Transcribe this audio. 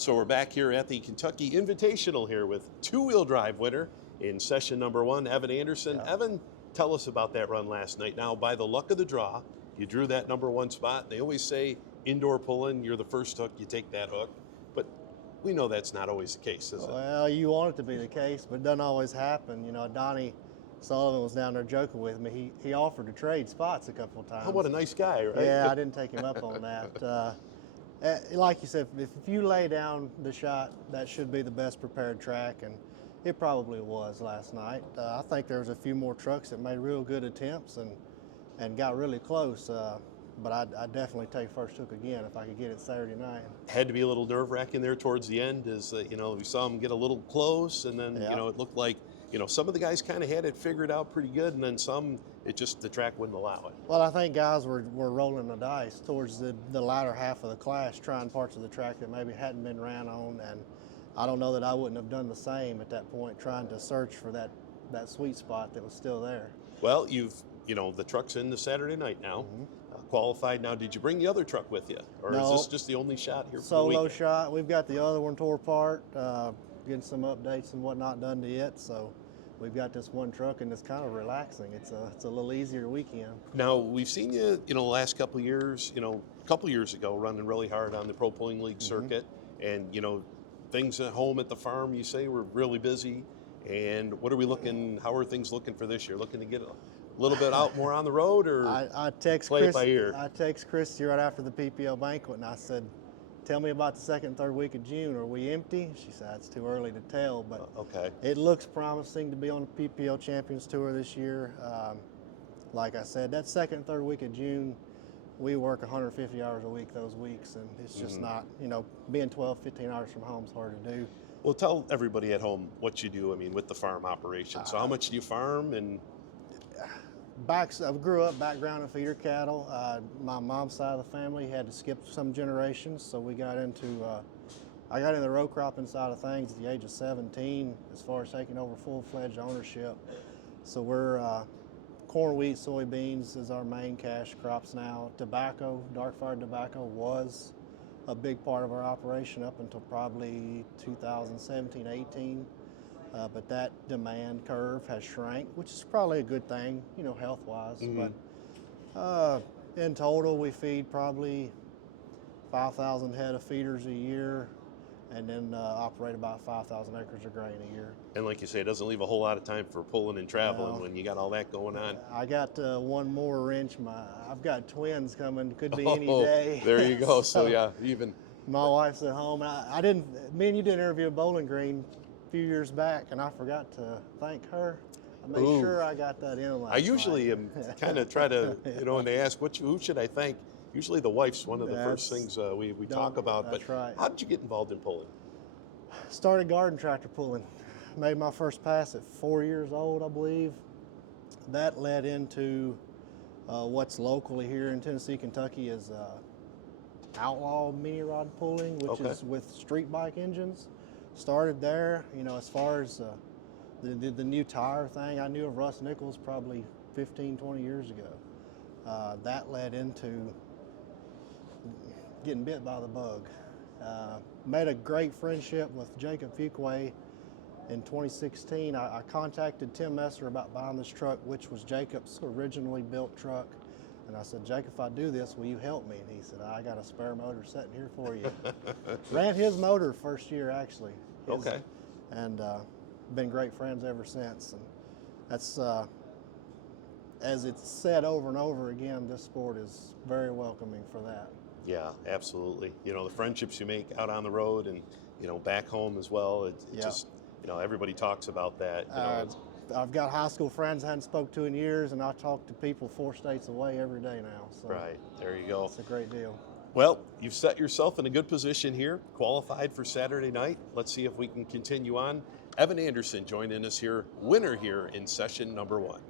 So we're back here at the Kentucky Invitational here with two-wheel drive winner in session number 1, Evan Anderson. Yeah. Evan, tell us about that run last night. Now, by the luck of the draw, you drew that number 1 spot. They always say indoor pulling, you're the first hook, you take that hook. But we know that's not always the case, is it? Well, you want it to be the case, but it doesn't always happen. You know, Donnie Sullivan was down there joking with me. He offered to trade spots a couple of times. Oh, what a nice guy, right? Yeah, I didn't take him up on that. Like you said, if you lay down the shot, that should be the best prepared track, and it probably was last night. I think there was a few more trucks that made real good attempts and got really close. But I'd definitely take first hook again if I could get it Saturday night. Had to be a little nerve-wracking there towards the end, as we saw him get a little close, and then Yeah. it looked like some of the guys kind of had it figured out pretty good, and then some the track wouldn't allow it. Well, I think guys were rolling the dice towards the latter half of the class, trying parts of the track that maybe hadn't been ran on, and I don't know that I wouldn't have done the same at that point, trying to search for that sweet spot that was still there. Well, the truck's in the Saturday night now, qualified now. Did you bring the other truck with you, or No. is this just the only shot here for the Solo week? shot. We've got the other one tore apart, getting some updates and whatnot done to it, so we've got this one truck, and it's kind of relaxing. It's a little easier weekend. Now, we've seen you, the last couple of years, a couple of years ago, running really hard on the Pro Pulling League circuit, and, things at home at the farm, you say, were really busy. And how are things looking for this year? Looking to get a little bit out more on the road, or I text play Chris, it by ear? I text Christy right after the PPO banquet, and I said, tell me about the second and third week of June. Are we empty? She said, it's too early to tell, but Okay. it looks promising to be on the PPO Champions Tour this year. Like I said, that second and third week of June, we work 150 hours a week those weeks, and it's just not, being 12, 15 hours from home is hard to do. Well, tell everybody at home what you do, with the farm operation. So how much do you farm? And I grew up background in feeder cattle. My mom's side of the family had to skip some generations, so we got into, I got into the row cropping side of things at the age of 17 as far as taking over full-fledged ownership. So we're corn, wheat, soybeans is our main cash crops now. Tobacco, dark-fired tobacco was a big part of our operation up until probably 2017, 18. But that demand curve has shrank, which is probably a good thing, health-wise. But in total, we feed probably 5,000 head of feeders a year, and then operate about 5,000 acres of grain a year. And like you say, it doesn't leave a whole lot of time for pulling and traveling when you got all that going on. I got one more wrench. I've got twins coming. Could be any day. There you go. So yeah, even my wife's at home. Me and you did an interview at Bowling Green a few years back, and I forgot to thank her. I made sure I got that in last I usually night. am kind of try to, when they ask who should I thank, usually the wife's one of the first things we talk about. That's But right. how did you get involved in pulling? Started garden tractor pulling. Made my first pass at 4 years old, I believe. That led into what's locally here in Tennessee, Kentucky is outlaw mini rod pulling, which is with street bike engines. Started there, as far as the new tire thing, I knew of Russ Nichols probably 15, 20 years ago. That led into getting bit by the bug. Made a great friendship with Jacob Fuquay in 2016. I contacted Tim Messer about buying this truck, which was Jacob's originally built truck. And I said, Jake, if I do this, will you help me? And he said, I got a spare motor sitting here for you. Ran his motor first year, actually. And been great friends ever since. And that's, as it's said over and over again, this sport is very welcoming for that. Yeah, absolutely. The friendships you make out on the road and, back home as well. It just, everybody talks about that. I've got high school friends I hadn't spoke to in years, and I talk to people 4 states away every day now. So right, there you go. It's a great deal. Well, you've set yourself in a good position here, qualified for Saturday night. Let's see if we can continue on. Evan Anderson joining us here, winner here in session number 1.